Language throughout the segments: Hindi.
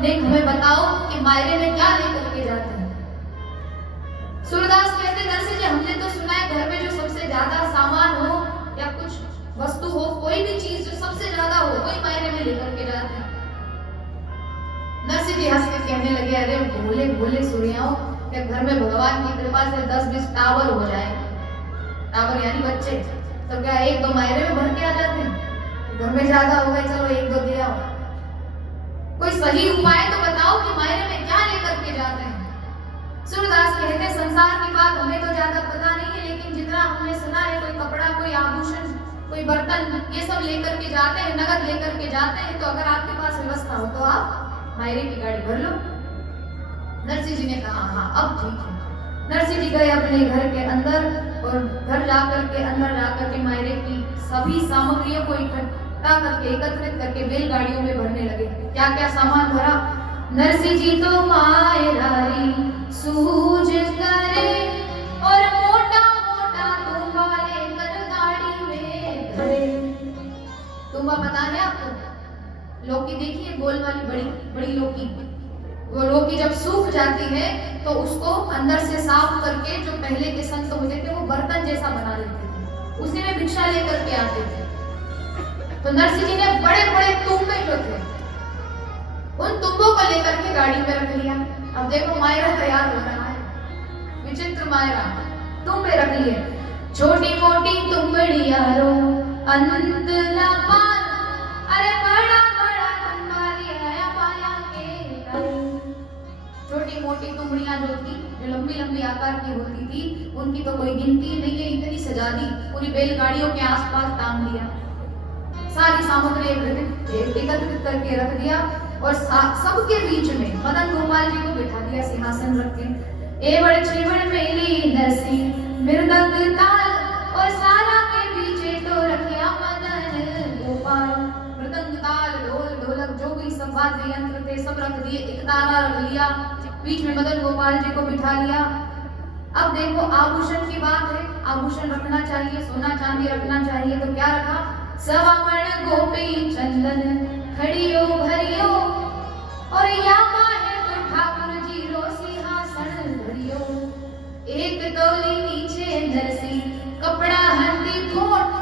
ने हमें बताओ कि मायरे में क्या लेकर के जाते हैं। सूरदास कहते नरसिंह जी हमने तो सुना है घर में जो सबसे ज्यादा सामान हो या कुछ वस्तु हो, कोई भी चीज जो सबसे ज्यादा हो वही मायरे में लेकर के जाते हैं। नरसिंह जी हंस के कहने लगे अरे भोले भोले सूर्याओं, क्या घर में भगवान की कृपा से 10-20 टावर हो जाए, टावर यानी बच्चे, तो क्या 1-2 मायरे में भर के आ जाते हैं? घर में ज्यादा हो गए, चलो 1-2 दे आओ। कोई सही उपाय तो बताओ कि मायरे में क्या लेकर के जाते हैं। सूरदास कहते संसार की बात हमें तो ज्यादा पता नहीं है, लेकिन जितना हमने सुना है कोई कपड़ा, कोई आभूषण, कोई बर्तन, ये सब लेकर के जाते हैं, नगद लेकर के जाते हैं। तो अगर आपके पास व्यवस्था हो तो आप मायरे की गाड़ी भर लो। नरसिंह जी ने कहा हाँ अब ठीक है। नरसिंह जी गए अपने घर के अंदर और घर जाकर के अंदर जाकर के मायरे की सभी सामग्रियों को इकट्ठा करके एकत्रित करके बैलगाड़ियों में भरने लगे। क्या क्या सामान भरा? नरसिंह जी तो मायरारी सूझ करे और मोटा मोटा तुम्बा लेकर गाड़ी में भरे। तुम्बा पता है आपको? लौकी देखिए, गोल वाली बड़ी बड़ी लौकी, वो लौकी जब सूख जाती है तो उसको अंदर से साफ करके जो पहले के संत होते थे वो बर्तन जैसा बना लेते थे, उसी में भिक्षा लेकर के आते थे। तो नरसिंह जी ने बड़े बड़े तुम्बे जो थे उन तुंबों को लेकर के गाड़ी में रख लिया। अब देखो मायरा तैयार हो रहा है, विचित्र मायरा, तुम्बे रख लिए। छोटी मोटी तुंबड़िया रो अंत न पार, अरे बड़ा बड़ा तुम्बा लिया पाया के। छोटी मोटी तुंबड़ियां जो थी, जो लंबी लंबी आकार की होती थी, उनकी तो कोई गिनती नहीं है, इतनी सजा दी, पूरी बैलगाड़ियों के आसपास टांग दिया, सारी सामग्री एकत्रित करके रख दिया और सबके बीच में मदन गोपाल जी को बिठा दिया सिंहासन रख के। एवड़ छेवड़ मेली नरसिंह मृदंग ताल, और सारा के पीछे तो रखिया मदन गोपाल। मृदंग ताल ढोल ढोलक जो भी सब वाद्य यंत्र थे सब रख दिए, एक तारा रख लिया, बीच में मदन गोपाल जी को बिठा लिया। अब देखो आभूषण की बात है, आभूषण रखना चाहिए, सोना चांदी रखना चाहिए, तो क्या रखा? सवामण गोपी चंदन खड़ियो भरियो, और यामा है तो ठाकुर जी रो सिंहासन धरियो। एक तौली नीचे नरसिंह कपड़ा हंदी फोट,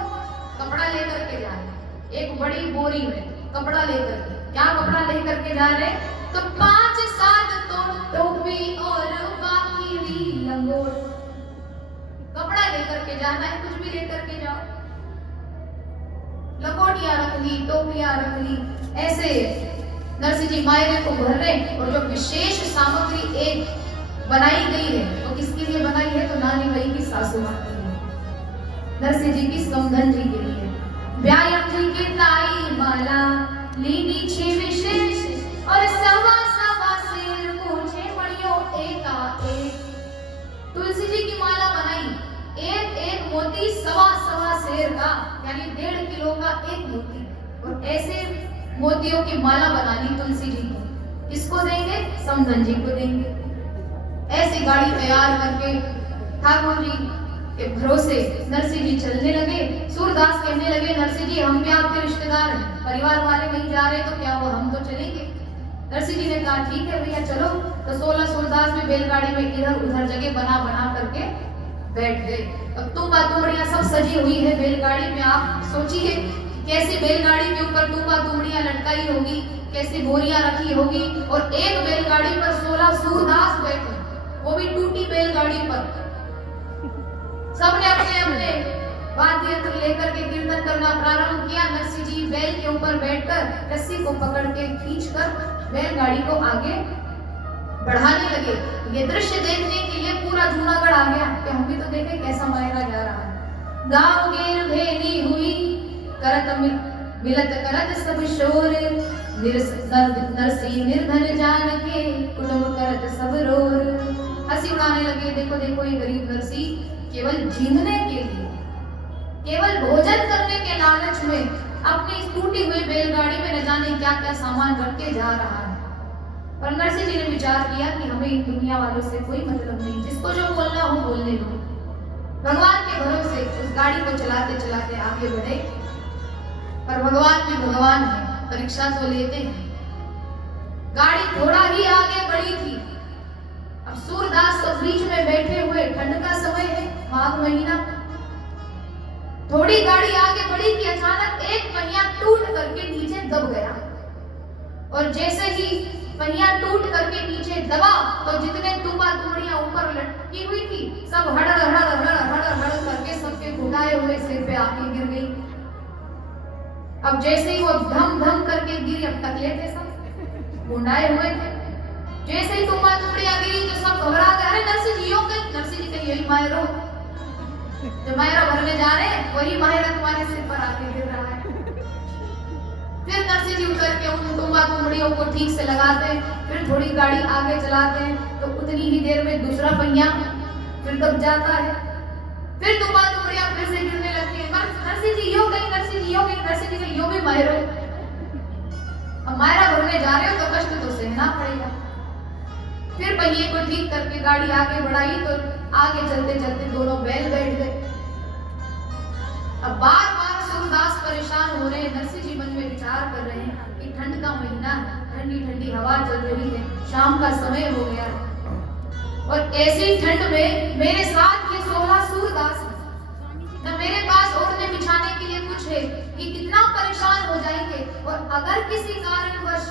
कपड़ा लेकर के जा रहे, एक बड़ी बोरी में कपड़ा लेकर के। क्या कपड़ा लेकर के जा रहे? तो 5-7 तो टोपी और बाकी भी लंगोट। कपड़ा लेकर के जाना है, कुछ भी लेकर के जाओ, लंगोटियां रख ली, टोपियां रख ली, ऐसे नरसिंह जी मायरे को भर रहे। और जो विशेष सामग्री एक बनाई गई है तो किसके लिए बनाई है? तो नानी भाई की सासू मां के लिए, नरसिंह जी की समधन जी के लिए। व्यायाम जी के ताई माला लीनी छे विशेष, और सवा सवा शेर पूछे बड़ियो एका एक। तुलसी जी की माला बनाई, एक एक मोती सवा सवा शेर का, यानी 1.5 किलो का एक मोती, और ऐसे मोतियों की माला बना ली तुलसी जी को। किसको देंगे? समधन जी को देंगे। ऐसी गाड़ी तैयार करके ठाकुर जी के भरोसे नरसिंह जी चलने लगे। सूरदास कहने लगे नरसिंह जी हम भी आपके रिश्तेदार हैं, परिवार वाले नहीं जा रहे तो क्या हुआ, हम तो चलेंगे। नरसिंह जी ने कहा ठीक है भैया चलो। तो 16 सूरदास भी बैलगाड़ी में इधर उधर जगह बना बना करके बैठ गए। अब तुम्बा तुमड़ियां सब सजी हुई है बैलगाड़ी में। आप सोचिए कैसे बैलगाड़ी के ऊपर तुम्बा तुमड़ियां लटकाई होगी, कैसे बोरियां रखी होगी, और एक बैलगाड़ी पर 16 सूरदास बैठे, वो भी टूटी बैलगाड़ी पर। सबने अपने अपने वाद्य यंत्र लेकर के कीर्तन करना प्रारंभ किया। नरसिंह जी बैल के ऊपर बैठकर रस्सी को पकड़ के खींचकर बैलगाड़ी को आगे बढ़ाने लगे। ये दृश्य देखने के लिए पूरा जूनागढ़ आ गया कि हम भी तो देखें कैसा मायरा जा रहा है। गांव गेर भेली हुई करत मिलत करत सब शोर, नरसिंह निर्धन जान के कुटुंब करत सब रोर। हंसी उड़ाने लगे, देखो देखो ये गरीब नरसिंह केवल जीने के लिए, केवल भोजन करने के लालच में अपनी टूटी हुई बैलगाड़ी में न जाने क्या क्या सामान रख के जा रहा है। पर नरसिंह जी ने विचार किया कि हमें इन दुनिया वालों से कोई मतलब नहीं, जिसको जो बोलना हो बोलने दो। भगवान के भरोसे उस गाड़ी को चलाते चलाते आगे बढ़े। पर भगवान भी भगवान है, परीक्षा तो लेते हैं। गाड़ी थोड़ा ही आगे बढ़ी थी। अब सूरदास सब बीच में बैठे हुए, ठंड का समय है, माघ महीना। थोड़ी गाड़ी आगे बढ़ी कि अचानक एक पहिया टूट करके नीचे दब गया, और जैसे ही पहिया टूट करके नीचे दबा तो जितने तुंबा तुमड़ियां ऊपर लटकी हुई थी सब हड़ हड़ हड़ हड़ हड़ करके सबके घुटाए हुए सिर पे आके गिर गई। अब जैसे ही वो धम धम करके गिरी, अब टकले थे सब, मुंडाए हुए थे, जैसे ही तुंबा तुमड़ियां गिरी तो सब घबरा गए। अरे नरसिंह जी योगे, नरसिंह जी कहिए यही मायरो, जो मायरा भरने जा रहे हैं वही मायरा तुम्हारे सिर पर आके गिर रहा है। फिर नरसिंह जी उतर के उन तुंबा तुमड़ियों को ठीक से लगाते, फिर थोड़ी गाड़ी आगे चलाते हैं तो उतनी ही देर में दूसरा पहिया फिर दब जाता है, फिर तुंबा तुमड़ियां फिर से गिरने लगती है। नरसिंह जी यो गई, नरसिंह जी यो गई, नरसिंह जी का यो भी मायरो। अब मायरा भरने जा रहे हो तो कष्ट तो सहना पड़ेगा। फिर पहिए को ठीक करके गाड़ी आगे बढ़ाई तो आगे चलते चलते दोनों बैल बैठ गए। अब बार बार सूरदास परेशान हो रहे हैं, नरसिंह जी मन में विचार कर रहे हैं कि ठंड का महीना, ठंडी ठंडी हवा चल रही है, शाम का समय हो गया है, और ऐसी ठंड में मेरे साथ ये 16 सूरदास, न मेरे पास ओढ़ने बिछाने के लिए कुछ है, ये कितना परेशान हो जाएंगे। और अगर किसी कारणवश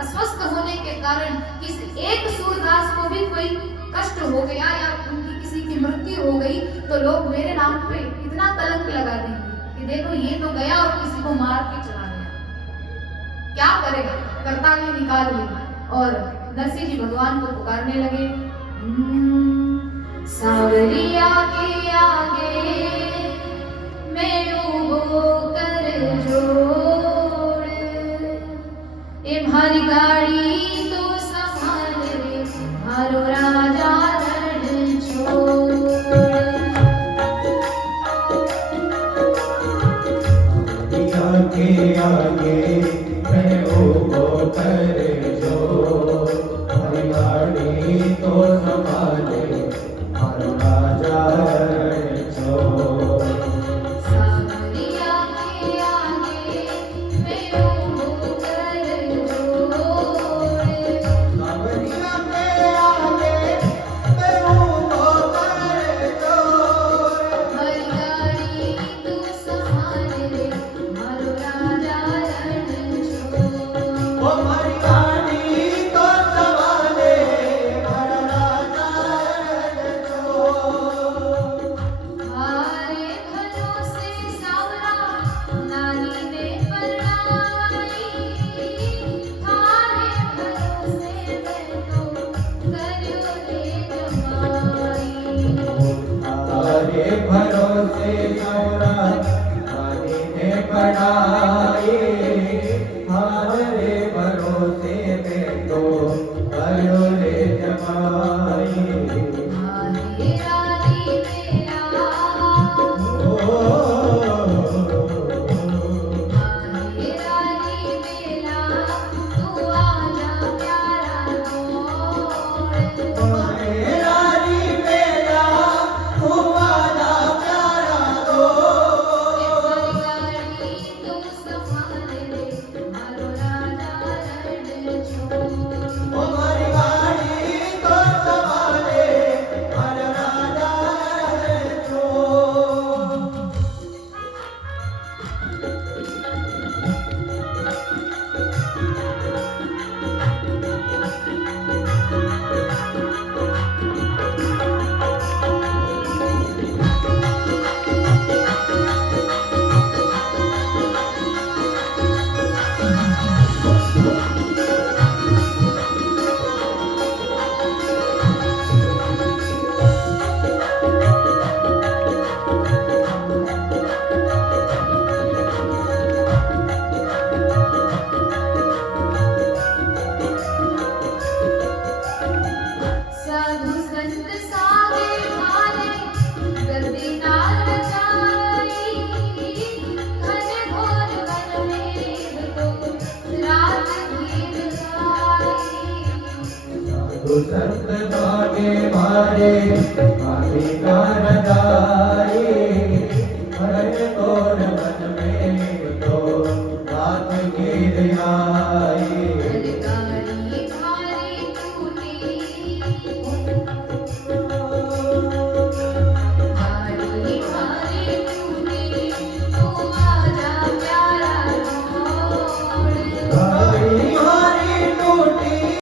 अस्वस्थ होने के कारण किसी एक सूरदास को भी कोई कष्ट हो गया या उनकी किसी की मृत्यु हो गई तो लोग मेरे नाम पे इतना कलंक लगा देंगे कि देखो ये तो गया और किसी को मार के चला गया, क्या करेगा, करताली निकाल ली। और नरसिंह जी भगवान को पुकारने लगे, सावरिया के आगे मैं उबो कर जोड़, ए भारी गाड़ी तो संभाल रे मारो राजा रण छोड़। के आगे मैं उबो कर जोड़, भारी गाड़ी तो संभाले मारो राजा रण छोड़। भरोसे सौरा रानी ने बढ़ाए, हमारे भरोसे में तो करो रे जमाई। संत भागे मारे भागे कार दाए, हर तोर मन में तो रात गिर आई।